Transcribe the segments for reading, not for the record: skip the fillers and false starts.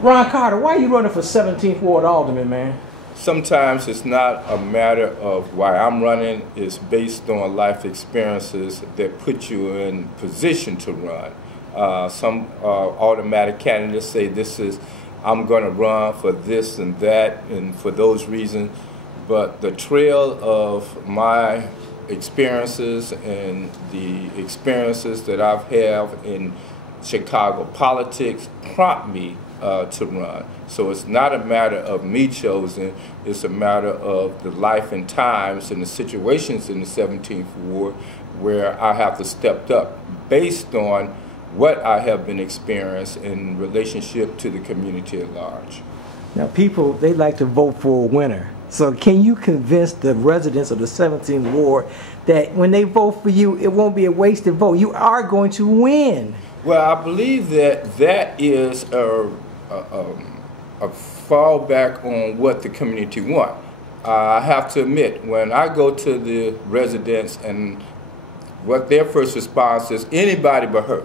Ron Carter, why are you running for 17th Ward Alderman, man? Sometimes it's not a matter of why I'm running. It's based on life experiences that put you in position to run. Some automatic candidates say I'm going to run for this and that and for those reasons. But the trail of my experiences and the experiences that I've had in Chicago politics prompt me to run. So it's not a matter of me choosing, it's a matter of the life and times and the situations in the 17th Ward where I have to step up based on what I have been experiencing in relationship to the community at large. Now people, they like to vote for a winner. So can you convince the residents of the 17th Ward that when they vote for you, it won't be a wasted vote? You are going to win. Well, I believe that is a fallback on what the community want. I have to admit, when I go to the residents and what their first response is, anybody but her,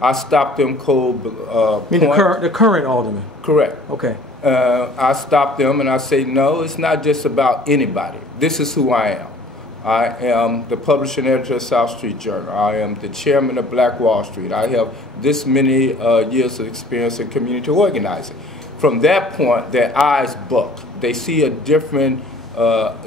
I stop them cold. The current alderman? Correct. Okay. I stop them and I say, no, it's not just about anybody. This is who I am. I am the publishing editor of South Street Journal. I am the chairman of Black Wall Street. I have this many years of experience in community organizing. From that point, their eyes buck. They see a different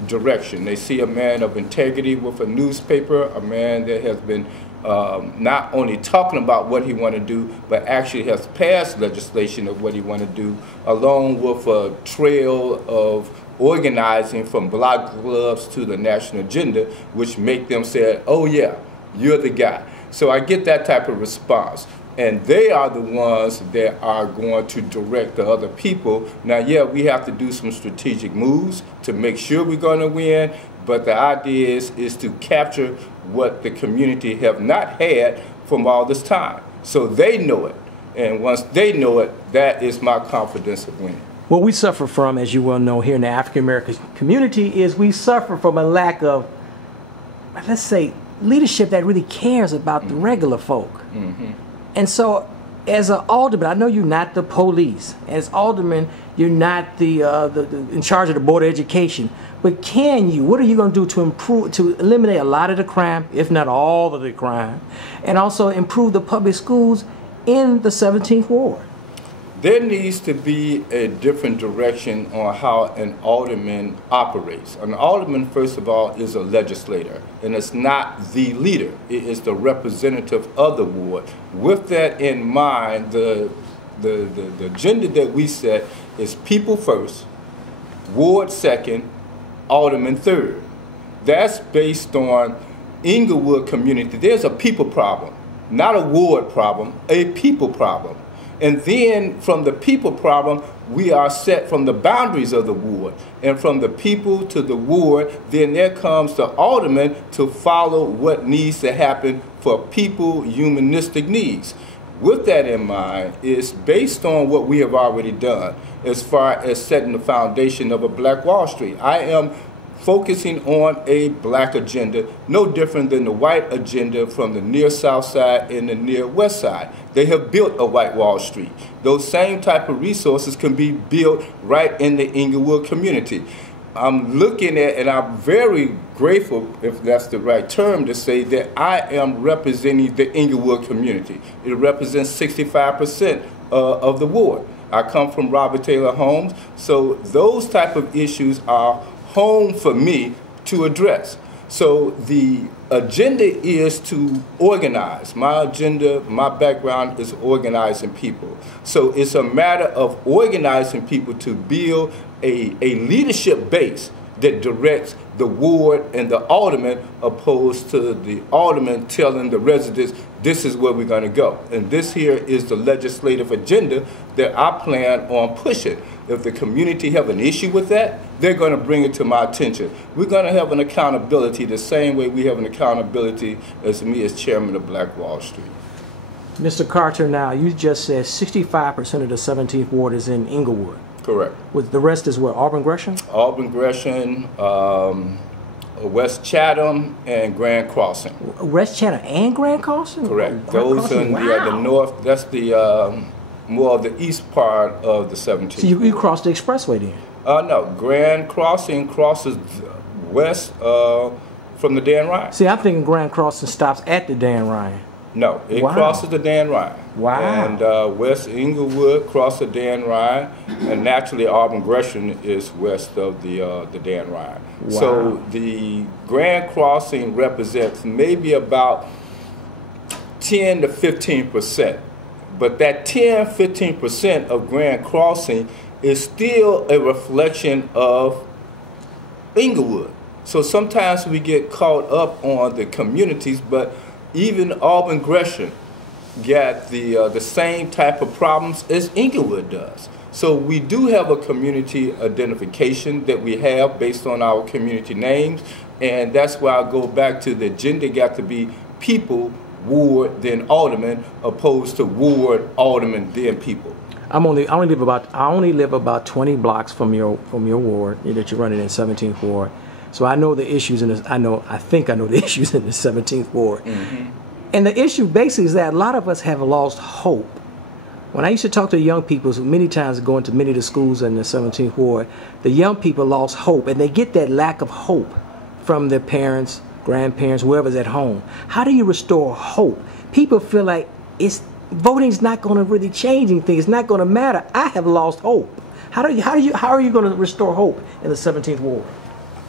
direction. They see a man of integrity with a newspaper, a man that has been not only talking about what he want to do, but actually has passed legislation of what he want to do, along with a trail of organizing from block clubs to the national agenda, which make them say, oh yeah, you're the guy. So I get that type of response. And they are the ones that are going to direct the other people. Now, yeah, we have to do some strategic moves to make sure we're going to win, but the idea is to capture what the community have not had from all this time. So they know it. And once they know it, that is my confidence of winning. What we suffer from, as you well know, here in the African American community is we suffer from a lack of, let's say, leadership that really cares about the regular folk. Mm-hmm. And so, as an alderman, I know you're not the police. As alderman, you're not the in charge of the Board of Education. But can you? What are you going to do to improve, to eliminate a lot of the crime, if not all of the crime, and also improve the public schools in the 17th Ward? There needs to be a different direction on how an alderman operates. An alderman, first of all, is a legislator, and it's not the leader. It is the representative of the ward. With that in mind, the agenda that we set is people first, ward second, alderman third. That's based on Inglewood community. There's a people problem, not a ward problem, a people problem. And then from the people problem, we are set from the boundaries of the ward. And from the people to the ward, then there comes the alderman to follow what needs to happen for people, humanistic needs. With that in mind, it's based on what we have already done as far as setting the foundation of a Black Wall Street. I am focusing on a black agenda, no different than the white agenda from the near south side and the near west side. They have built a white Wall Street. Those same type of resources can be built right in the Inglewood community. I'm looking at, and I'm very grateful, if that's the right term, to say that I am representing the Inglewood community. It represents 65% of the ward. I come from Robert Taylor Homes, so those type of issues are home for me to address. So the agenda is to organize. My agenda, my background is organizing people. So it's a matter of organizing people to build a leadership base that directs the ward and the alderman, opposed to the alderman telling the residents, this is where we're going to go. And this here is the legislative agenda that I plan on pushing. If the community have an issue with that, they're going to bring it to my attention. We're going to have an accountability the same way we have an accountability as me as chairman of Black Wall Street. Mr. Carter, now, you just said 65% of the 17th Ward is in Inglewood. Correct. With the rest is what, Auburn Gresham? Auburn Gresham, West Chatham, and Grand Crossing. West Chatham and Grand Crossing? Correct. Grand Those Crossing? in Wow. the north, that's the more of the east part of the 17th. So you cross the expressway then? No, Grand Crossing crosses west from the Dan Ryan. See, I'm thinking Grand Crossing stops at the Dan Ryan. No, it Wow. crosses the Dan Ryan. Wow. And West Inglewood crosses the Dan Ryan, and naturally Auburn Gresham is west of the Dan Ryan. Wow. So the Grand Crossing represents maybe about 10 to 15%. But that 10-15% of Grand Crossing is still a reflection of Inglewood. So sometimes we get caught up on the communities, but even Auburn Gresham got the same type of problems as Inglewood does. So we do have a community identification that we have based on our community names, and that's why I go back to the agenda got to be people, ward, then alderman, opposed to ward, alderman, then people. I only live about 20 blocks from your ward that you're running in 17th Ward. So I know the issues in this. I think I know the issues in the 17th Ward. Mm-hmm. And the issue basically is that a lot of us have lost hope. When I used to talk to young people, so many times going to many of the schools in the 17th Ward, the young people lost hope, and they get that lack of hope from their parents, grandparents, whoever's at home. How do you restore hope? People feel like voting's not going to really change anything. It's not going to matter. I have lost hope. How are you going to restore hope in the 17th Ward?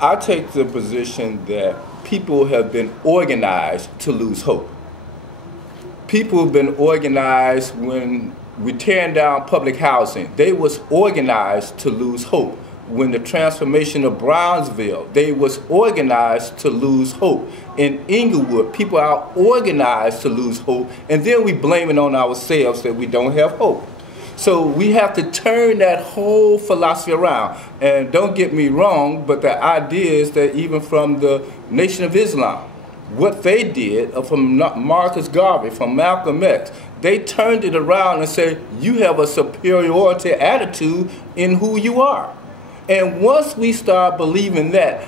I take the position that people have been organized to lose hope. People have been organized when we tearing down public housing. They was organized to lose hope. When the transformation of Brownsville, they was organized to lose hope. In Inglewood, people are organized to lose hope, and then we blame it on ourselves that we don't have hope. So we have to turn that whole philosophy around. And don't get me wrong, but the idea is that even from the Nation of Islam, what they did, from Marcus Garvey, from Malcolm X, they turned it around and said, you have a superiority attitude in who you are. And once we start believing that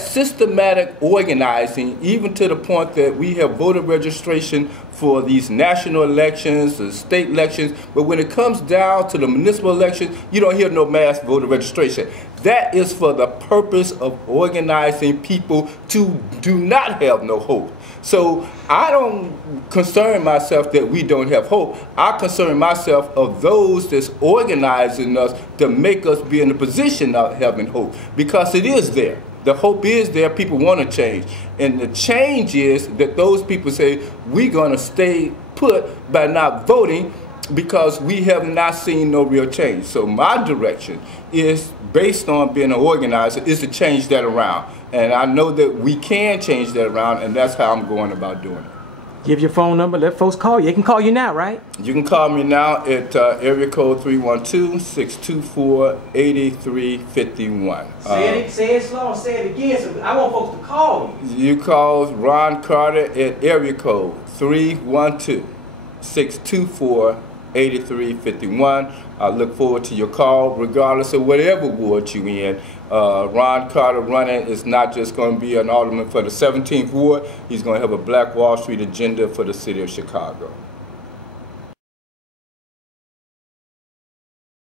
systematic organizing, even to the point that we have voter registration for these national elections, the state elections, but when it comes down to the municipal elections, you don't hear no mass voter registration. That is for the purpose of organizing people to do not have no hope. So I don't concern myself that we don't have hope. I concern myself of those that's organizing us to make us be in a position of having hope, because it is there. The hope is there. People want to change. And the change is that those people say, we're going to stay put by not voting because we have not seen no real change. So my direction is, based on being an organizer, is to change that around. And I know that we can change that around, and that's how I'm going about doing it. Give your phone number, let folks call you. They can call you now, right? You can call me now at area code 312-624-8351. Say it slow, say it again, so I want folks to call you. You call Ron Carter at area code 312-624-8351. I look forward to your call, regardless of whatever ward you're in. Ron Carter running is not just going to be an alderman for the 17th Ward. He's going to have a Black Wall Street agenda for the city of Chicago.